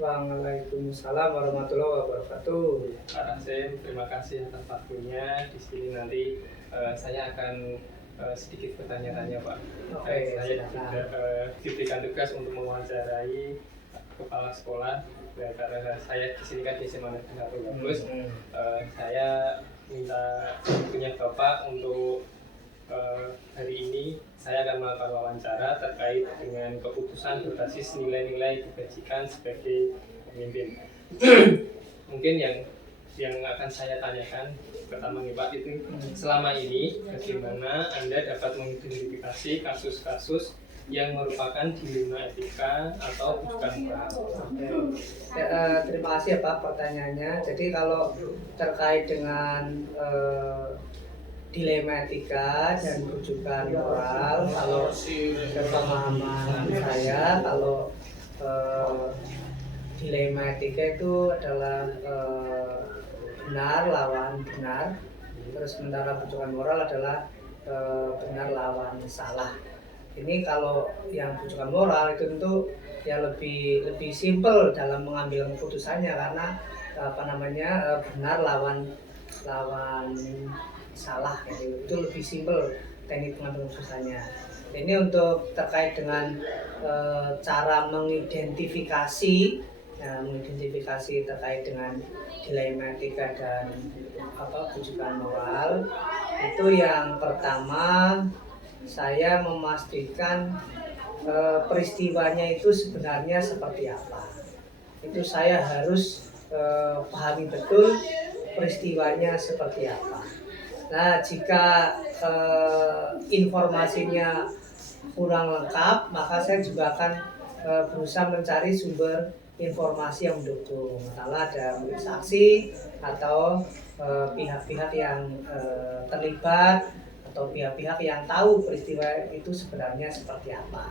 Waalaikumsalam warahmatullahi wabarakatuh. Pak Rasim, terima kasih atas waktunya. Di sini nanti saya akan sedikit bertanya-tanya, Pak. Saya diberikan tugas untuk mewawancarai kepala sekolah. Karena saya di sini kan di SMA Negeri 1 Gabus. Saya minta punya Bapak untuk hari ini saya akan melakukan wawancara terkait dengan keputusan berbasis nilai-nilai kebajikan sebagai pemimpin. Mungkin yang akan saya tanyakan pertama nih Pak, itu selama ini bagaimana Anda dapat mengidentifikasi kasus-kasus yang merupakan dilema etika atau bukan moral? Terima kasih ya Pak pertanyaannya. Jadi kalau terkait dengan dilema etika dan rujukan moral, kalau pemahaman saya, kalau dilema etika itu adalah benar lawan benar, terus sementara rujukan moral adalah benar lawan salah. Ini kalau yang rujukan moral itu tentu ya lebih simpel dalam mengambil keputusannya, karena benar lawan salah gitu. Itu lebih simpel teknik pengambilan keputusannya. Ini untuk terkait dengan cara mengidentifikasi terkait dengan dilema etika dan rujukan moral. Itu yang pertama, saya memastikan peristiwanya itu sebenarnya seperti apa. Itu saya harus pahami betul peristiwanya seperti apa. Nah, jika informasinya kurang lengkap, maka saya juga akan berusaha mencari sumber informasi yang mendukung. Misalnya ada saksi atau pihak-pihak yang terlibat atau pihak-pihak yang tahu peristiwa itu sebenarnya seperti apa.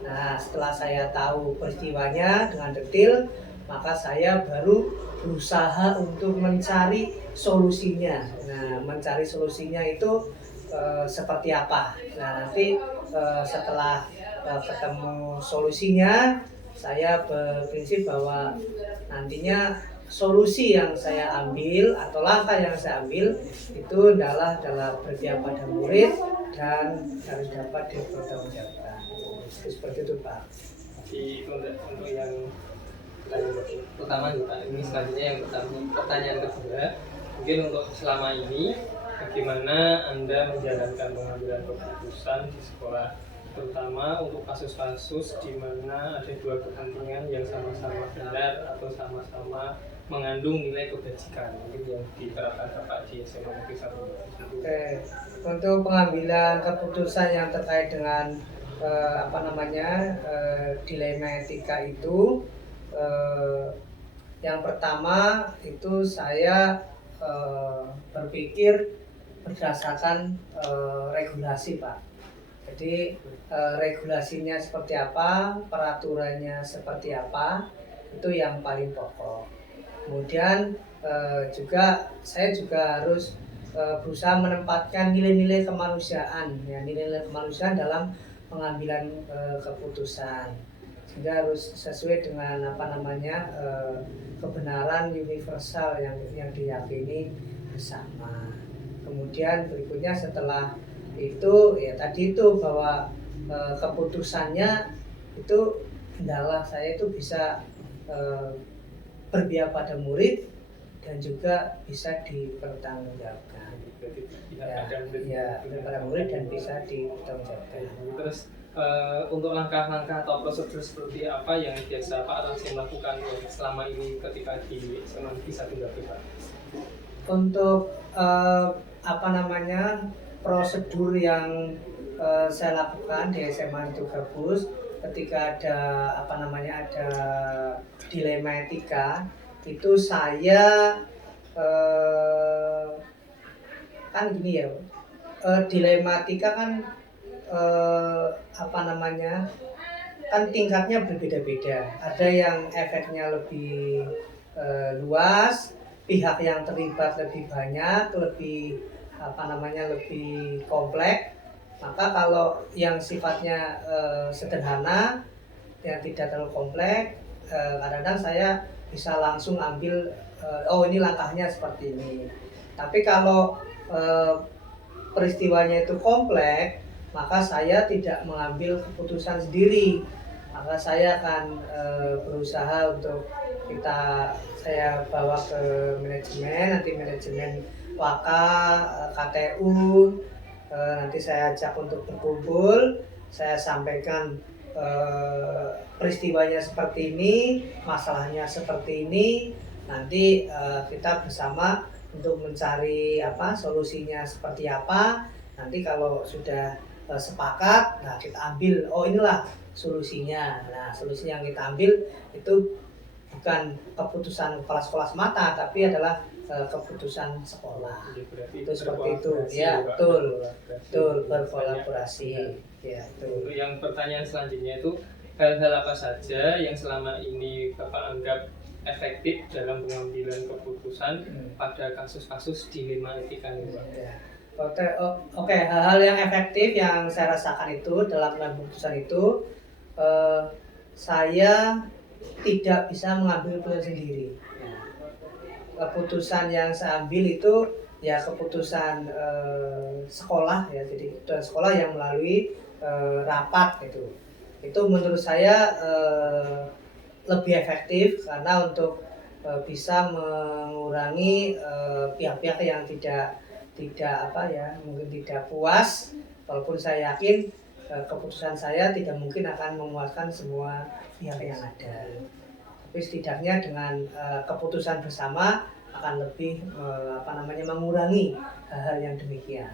Nah, setelah saya tahu peristiwanya dengan detail, maka saya baru berusaha untuk mencari solusinya. Nah, mencari solusinya itu seperti apa. Nah, nanti setelah ketemu solusinya, saya berprinsip bahwa nantinya solusi yang saya ambil atau langkah yang saya ambil itu adalah berpihak pada murid dan harus dapat dipertanggungjawabkan. Seperti itu Pak. Jadi untuk yang pertama nih Pak, ini selanjutnya yang pertanyaan kedua, mungkin untuk selama ini bagaimana Anda menjalankan pengambilan keputusan di sekolah, terutama untuk kasus-kasus di mana ada dua kepentingan yang sama-sama benar atau sama-sama mengandung nilai kebajikan, mungkin yang diterapkan Bapak di SMA Negeri 1. Oke, untuk pengambilan keputusan yang terkait dengan dilema etika itu, yang pertama itu saya berpikir berdasarkan regulasi Pak. Jadi regulasinya seperti apa, peraturannya seperti apa, itu yang paling pokok. Kemudian saya juga harus berusaha menempatkan nilai-nilai kemanusiaan, nilai-nilai kemanusiaan dalam pengambilan keputusan, sehingga harus sesuai dengan kebenaran universal yang diyakini bersama. Kemudian berikutnya setelah itu ya tadi itu bahwa keputusannya itu hendaklah saya itu bisa berpihak pada murid dan juga bisa dipertanggungjawabkan. Pada murid dan bisa dipertanggungjawabkan. Terus untuk langkah-langkah atau prosedur seperti apa yang biasa Pak Rasim lakukan selama ini ketika di SMA Negeri 1 Gabus Pak? Untuk prosedur yang saya lakukan di SMA itu Gabus ketika ada ada dilema etika itu saya kan gini ya, dilematika kan kan tingkatnya berbeda-beda. Ada yang efeknya lebih luas, pihak yang terlibat lebih banyak, lebih lebih kompleks. Maka kalau yang sifatnya sederhana, yang tidak terlalu kompleks, kadang-kadang saya bisa langsung ambil oh ini langkahnya seperti ini. Tapi kalau peristiwanya itu kompleks, maka saya tidak mengambil keputusan sendiri. Maka saya akan berusaha untuk saya bawa ke manajemen, nanti manajemen Waka, KTU, nanti saya ajak untuk berkumpul, saya sampaikan peristiwanya seperti ini, masalahnya seperti ini, nanti kita bersama untuk mencari solusinya seperti apa. Nanti kalau sudah sepakat, nah kita ambil, oh inilah solusinya. Nah solusi yang kita ambil itu bukan keputusan kepala sekolah semata, tapi adalah keputusan sekolah. Itu seperti itu, ya betul berkolaborasi. Ya, Untuk yang pertanyaan selanjutnya itu, hal-hal apa saja yang selama ini Bapak anggap efektif dalam pengambilan keputusan pada kasus-kasus dilema etika ini, Pak? Ya. Oke, hal-hal yang efektif yang saya rasakan itu dalam pengambilan keputusan itu, saya tidak bisa mengambil keputusan sendiri. Keputusan yang saya ambil itu ya keputusan sekolah ya, jadi keputusan sekolah yang melalui rapat itu. Itu menurut saya lebih efektif karena untuk bisa mengurangi pihak-pihak yang mungkin tidak puas, walaupun saya yakin keputusan saya tidak mungkin akan memuaskan semua pihak yang ada. Tapi setidaknya dengan keputusan bersama akan lebih mengurangi hal-hal yang demikian.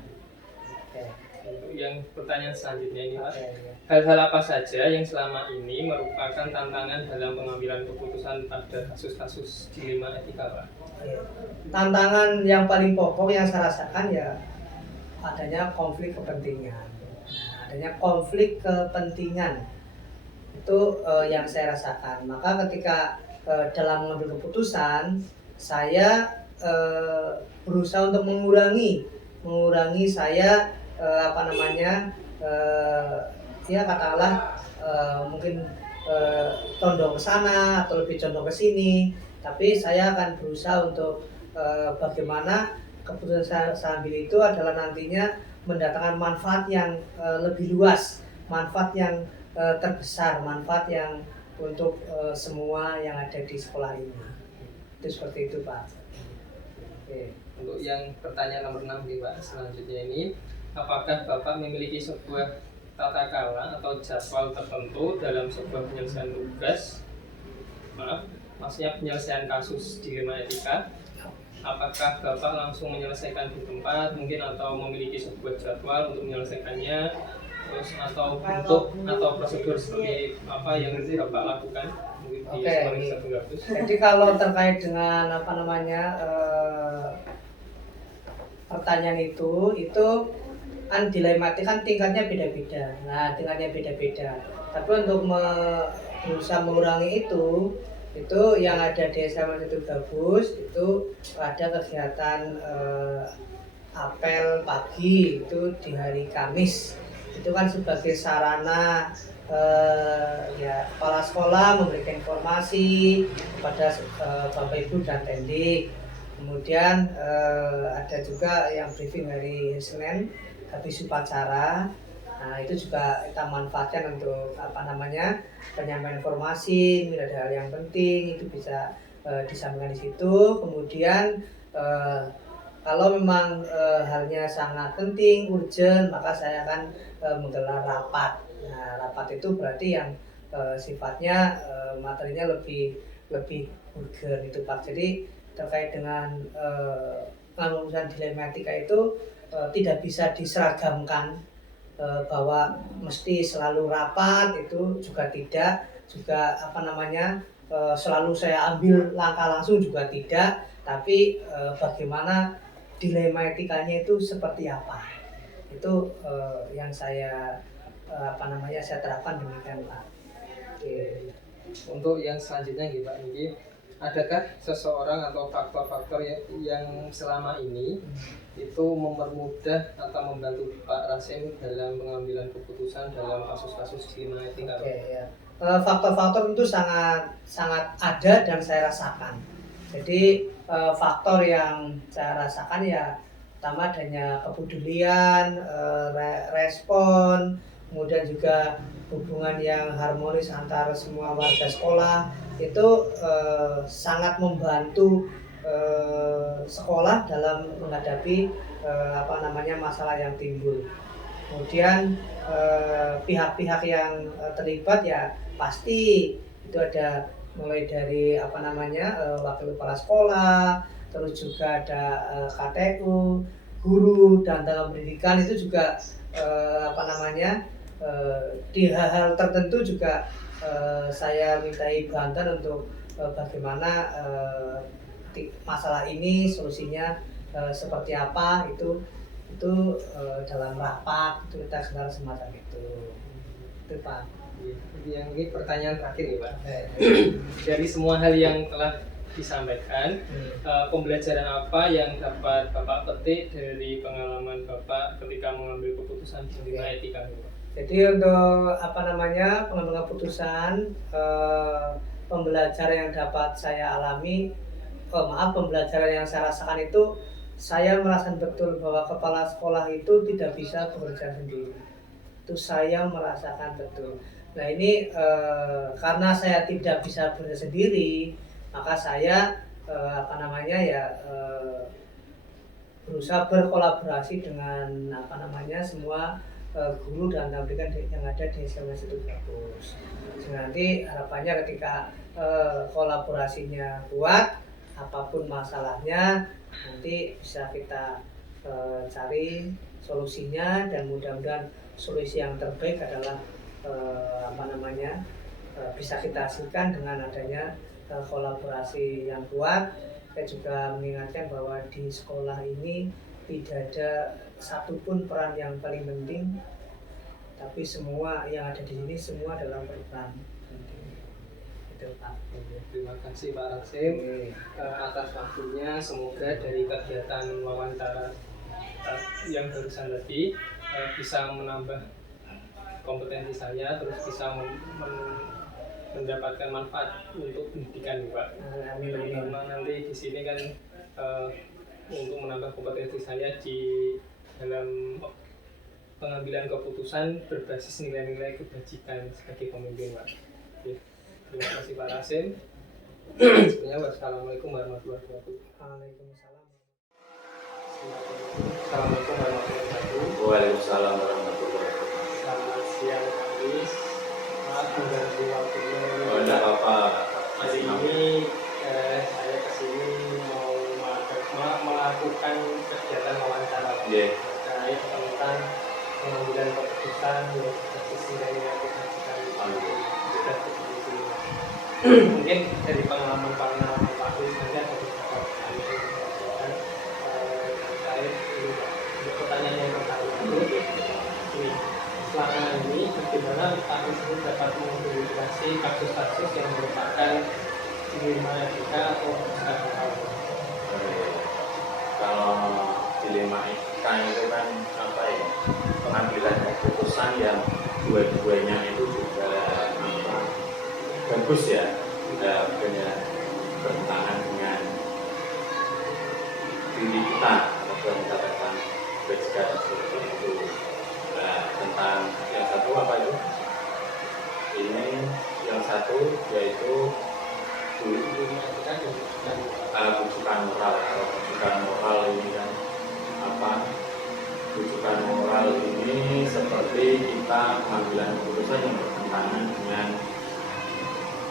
Okay. Untuk yang pertanyaan selanjutnya ini, Mas, hal-hal apa saja yang selama ini merupakan tantangan dalam pengambilan keputusan pada kasus-kasus dilema etika, Pak? Tantangan yang paling pokok yang saya rasakan ya adanya konflik kepentingan. Itu yang saya rasakan. Maka ketika dalam mengambil keputusan, saya berusaha untuk mengurangi saya mungkin condong ke sana atau lebih condong ke sini. Tapi saya akan berusaha untuk bagaimana keputusan saya ambil itu adalah nantinya mendatangkan manfaat yang lebih luas, manfaat yang terbesar, manfaat yang untuk semua yang ada di sekolah ini. Itu seperti itu, Pak. Oke. Untuk yang pertanyaan nomor 6 nih, Pak, selanjutnya ini, apakah Bapak memiliki sebuah tata cara atau jadwal tertentu dalam sebuah penyelesaian tugas? Maksudnya penyelesaian kasus dilema etika. Apakah Bapak langsung menyelesaikan di tempat mungkin, atau memiliki sebuah jadwal untuk menyelesaikannya, terus atau bentuk atau prosedur seperti apa yang Bapak lakukan mungkin di sekolah Gabus? Jadi kalau terkait dengan pertanyaan itu kan dilematik kan tingkatnya beda-beda. Nah, tingkatnya beda-beda. Tapi untuk berusaha mengurangi itu yang ada di SMA itu Gabus itu ada kegiatan apel pagi itu di hari Kamis. Itu kan sebagai sarana kepala sekolah memberikan informasi kepada Bapak Ibu dan Tendik. Kemudian ada juga yang briefing hari Senin habis upacara. Nah, itu juga kita manfaatkan untuk penyampaian informasi, ada hal yang penting itu bisa disampaikan di situ. Kemudian kalau memang halnya sangat penting, urgent, maka saya akan menggelar rapat. Nah, rapat itu berarti yang sifatnya materinya lebih urgent itu, Pak. Jadi terkait dengan urusan dilematika itu tidak bisa diseragamkan, bahwa mesti selalu rapat itu juga tidak, juga selalu saya ambil langkah langsung juga tidak, tapi bagaimana dilema etikanya itu seperti apa, itu yang saya saya terapkan demikian Pak. Oke. Untuk yang selanjutnya gitu Pak, ini adakah seseorang atau faktor-faktor yang selama ini itu mempermudah atau membantu Pak Rasim dalam pengambilan keputusan dalam kasus-kasus dilema etika? Oke, ya. Faktor-faktor itu sangat sangat ada dan saya rasakan. Jadi faktor yang saya rasakan ya pertama adanya kepedulian, respon, kemudian juga hubungan yang harmonis antar semua warga sekolah itu sangat membantu sekolah dalam menghadapi masalah yang timbul. Kemudian pihak-pihak yang terlibat ya pasti itu ada mulai dari wakil kepala sekolah, terus juga ada KTU, guru dan dalam pendidikan itu juga di hal-hal tertentu juga saya mintai bantuan untuk bagaimana masalah ini solusinya seperti apa, itu dalam rapat itu kita gelar semacam itu Pak. Yang ini pertanyaan terakhir ya Pak. Dari semua hal yang telah disampaikan, pembelajaran apa yang dapat Bapak petik dari pengalaman Bapak ketika mengambil keputusan di dilema etika? Jadi untuk pengambilan keputusan, pembelajaran yang dapat saya alami, pembelajaran yang saya rasakan itu, saya merasakan betul bahwa kepala sekolah itu tidak bisa bekerja sendiri. Itu saya merasakan betul. Nah ini karena saya tidak bisa bekerja sendiri, maka saya berusaha berkolaborasi dengan semua guru dan pendidikan yang ada di SMA Situ Bagus. Nanti harapannya ketika kolaborasinya kuat, apapun masalahnya nanti bisa kita cari solusinya, dan mudah-mudahan solusi yang terbaik adalah bisa kita hasilkan dengan adanya kolaborasi yang kuat. Saya juga mengingatkan bahwa di sekolah ini tidak ada satupun peran yang paling penting, tapi semua yang ada di sini semua adalah berperan penting. Itu Pak. Terima kasih Pak Rasim atas waktunya. Semoga dari kegiatan wawancara yang barusan tadi bisa menambah kompetensi saya, terus bisa mendapatkan manfaat untuk pendidikan Pak. Terutama nanti di sini kan untuk menambah kompetensi saya di dalam pengambilan keputusan berbasis nilai-nilai kebajikan sebagai pemimpin Pak. Oke. Terima kasih Pak Rasim. Wassalamualaikum warahmatullahi wabarakatuh. Waalaikumsalam. Assalamualaikum warahmatullahi wabarakatuh. Waalaikumsalam warahmatullahi wabarakatuh. Selamat siang Pak Aris. Maaf mengganggu waktunya. Oh, tidak apa-apa. Hari ini saya kesini mau melakukan kegiatan wawancara terkait tentang pengambilan keputusan yang berbasis nilai-nilai kebajikan. Mungkin dari pengalaman Pak Aris nanti ada beberapa pertanyaan terkait untuk pertanyaan yang pertama ini. Selama ini bagaimana Pak Aris dapat mengidentifikasi kasus-kasus yang merupakan dilema etika atau kesalahan? Kalau dilema etika itu kan pengambilan keputusan yang dua-duanya itu juga bagus ya, tidak bertentangan dengan diri kita atau mendapatkan kebajikan seperti itu. Tentang yang satu apa itu? Ini yang satu yaitu bujukan moral. Kalau bujukan moral ini kan bujukan moral ini seperti kita mengambil keputusan yang bertentangan dengan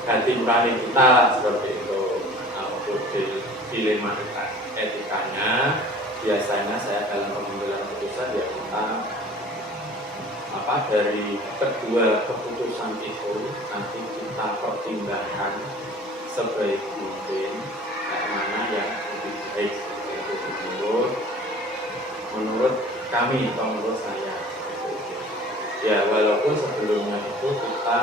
hati nurani kita seperti itu. Nah, untuk dilema etikanya biasanya saya dalam pengambilan keputusan ya kita dari kedua keputusan itu nanti kita pertimbangkan sebaik mungkin mana yang lebih baik menurut kami atau menurut saya. Ya walaupun sebelumnya itu kita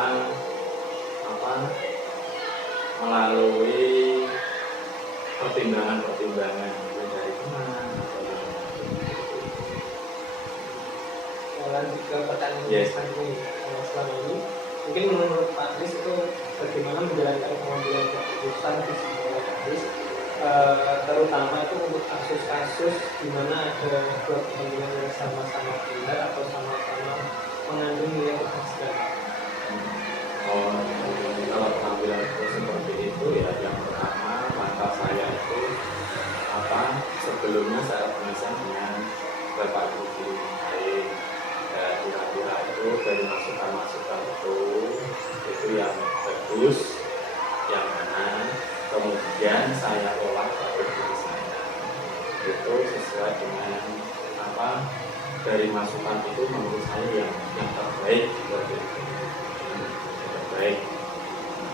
melalui pertimbangan dari mana. Lanjut ke pertanyaan selanjutnya. Selama ini mungkin menurut Pak Kris itu bagaimana menjalankan pengambilan keputusan di sekolah Pak Kris, terutama itu untuk kasus-kasus di mana ada dua kepentingan yang sama-sama benar atau sama-sama mengandung nilai kebajikan. Kalau pengambilan itu seperti itu ya, yang pertama langkah saya itu sebelumnya saya komunikasi dengan Bapak Ibu guru lain. Kira-kira itu dari masukan-masukan itu yang bagus, yang mana kemudian saya olah pada diri saya. Itu sesuai dengan dari masukan itu menurut saya yang terbaik seperti itu. Terbaik.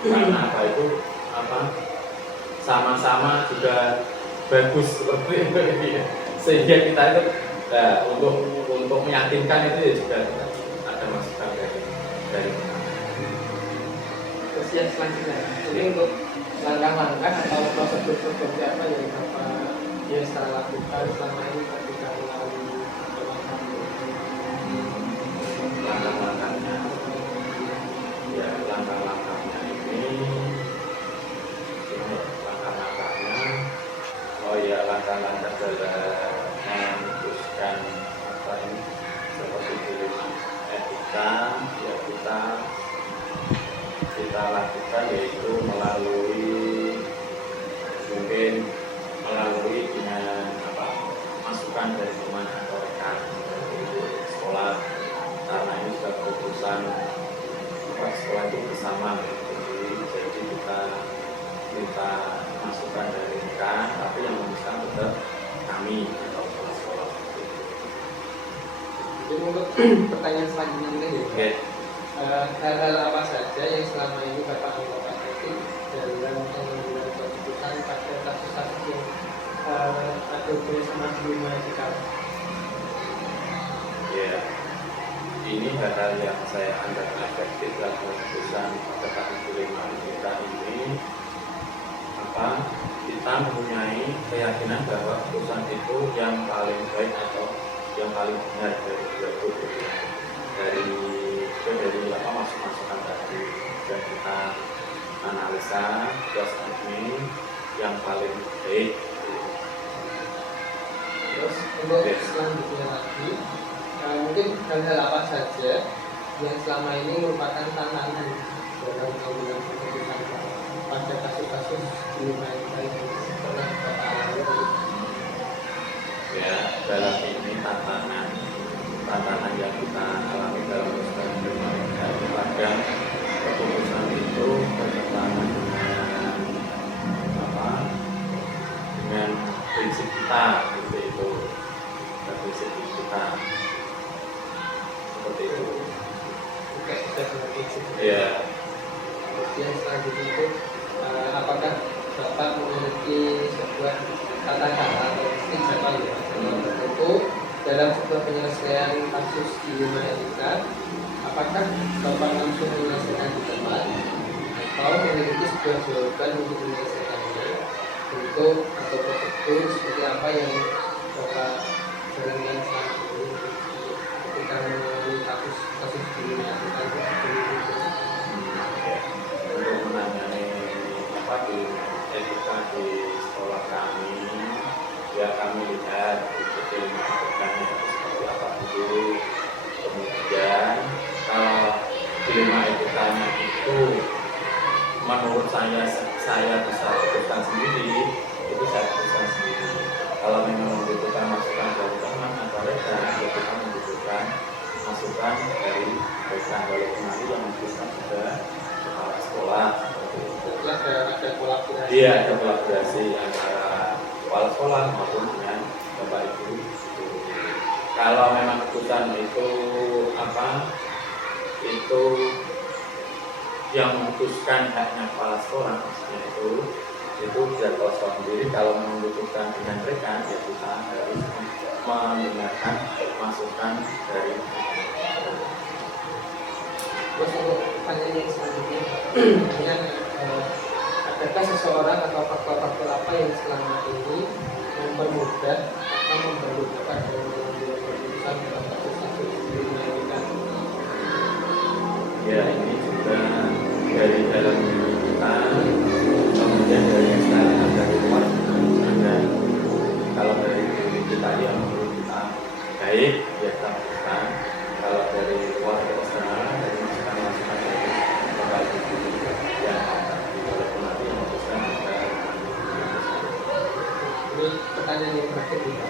Karena itu sama-sama juga bagus seperti itu ya. Sehingga kita itu untuk meyakinkan itu ya juga ada masukan dari Terus yang selanjutnya, ini untuk langkah-langkah atau prosedur seperti apa yang Bapak biasa lakukan selama ini ketika melalui langkah-langkahnya. Ya langkah-langkahnya ini langkah-langkah dalam memutuskan seperti dilema etika ya kita lakukan, yaitu melalui dengan masukan dari teman atau rekan sekolah, karena ini sudah keputusan sekolah itu bersama, jadi kita minta masukan dari rekan, tapi yang memutuskan tetap kami atau sekolah. Jadi untuk pertanyaan selanjutnya ini hal-hal apa saja yang selama ini Bapak menghadapi dalam pengambilan keputusan pada kasus-kasus yang ada bersama sebelumnya etika? Ya, ini hal-hal yang saya anggap efektif dalam keputusan pada kasus dilema etika ini. Kita mempunyai keyakinan bahwa keputusan itu yang paling baik atau yang paling benar dari dua keputusan dari masukan tadi, dan kita analisa terus ini yang paling baik. Terus untuk selanjutnya lagi, mungkin hal-hal apa saja yang selama ini merupakan tantangan dalam pengambilan keputusan pada kasus-kasus dilema etika yang pernah Bapak alami? Ya, dalam ini tantangan yang kita alami dalam proses dilema etika, kadang keputusan itu bertentangan dengan prinsip kita, seperti itu. Oke, sudah dengan prinsip. Ya. Yang selanjutnya itu apakah Bapak memiliki sebuah kata-kata atau istilah tertentu dalam sebuah penyelesaian kasus dilema etika? Apakah Bapak langsung menyelesaikan di tempat atau memiliki sebuah jawaban untuk menyelesaikannya, bentuk atau prosedur seperti apa yang Bapak jalankan selama ini ketika mengalami kasus dilema etika? Untuk menangani di etika di sekolah kami, ya kami lihat dilema etikanya itu seperti apa dulu. Kemudian kalau dilema etikanya itu menurut saya bisa putuskan sendiri, itu saya putuskan sendiri. Kalau memang membutuhkan masukan dari teman atau rekan, ya kita membutuhkan masukan dari rekan, walaupun nanti yang memutuskan juga kepala sekolah. Ada kolaborasi. Iya, ada kolaborasi antara kepala sekolah maupun dengan Bapak Ibu. Kalau memang keputusan itu itu yang memutuskan haknya kepala sekolah, maksudnya itu bisa kosong sendiri. Kalau membutuhkan dengan mereka, ya kita harus mendengarkan masukan dari mereka. Terus untuk pertanyaan yang selanjutnya, adakah seseorang atau faktor-faktor apa yang selama ini mempermudah atau memperlukan dalam mengambil keputusan dalam kasus-kasus kriminalitas? Ya, ini juga dari dalam diri kita, kemudian dari eksternal, dari luar ada. Kalau dari diri kita yang menurut kita baik, ya kita lakukan. Kalau dari luar ke eksternal, dari masukan-masukan dari Bapak Ibu, ya walaupun nanti memutuskan juga. Ini pertanyaan yang terakhir nih, Pak.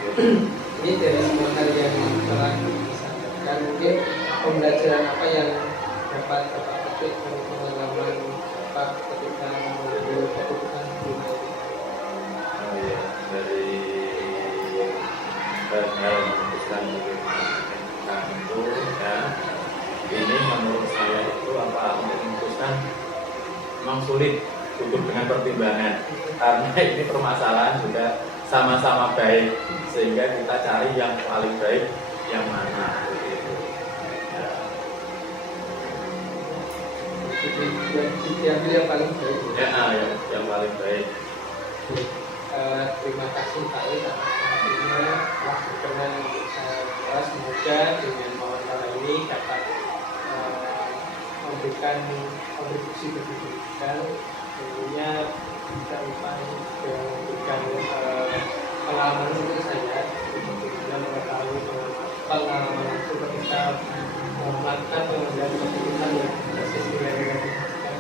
Ini dari semua hal yang telah disampaikan, mungkin pembelajaran apa yang dapat Bapak petik dari pengalaman Bapak ketika mengambil keputusan pribadi? Oh ya, dari hal memutuskan untuk itu ya, ini menurut saya itu untuk memutuskan memang sulit, butuh dengan pertimbangan, karena ini permasalahan juga sama-sama baik, sehingga kita cari yang paling baik yang mana begitu. Ya. Diambil yang paling baik. Ya, yang paling baik. Terima kasih Pak Lee atas waktunya telah berkenan untuk saya bahas. Semoga dengan wawancara ini dapat memberikan kontribusi bagi kita. Tentunya bisa memberikan pengalaman untuk saya untuk bisa mengetahui pengalaman langsung ketika melakukan pengambilan keputusan yang berbasis nilai-nilai pendidikan.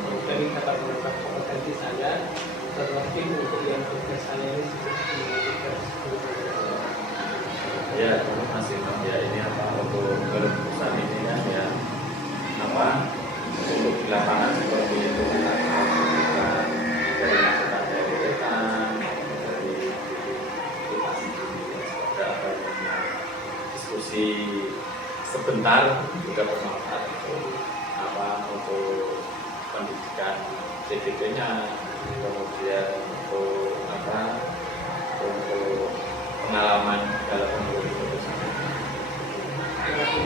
Semoga ini dapat menambah kompetensi saya terlebih untuk yang tugas saya ini seperti tugas Ya, terima kasih Pak. Ya, ini untuk keputusan ini kan ya untuk di lapangan seperti itu kita lakukan dari masukan dari rekan, dari kita sendiri, ada diskusi sebentar juga bermanfaat untuk pendidikan CDP-nya, kemudian untuk untuk pengalaman dalam mengambil keputusan. Terima kasih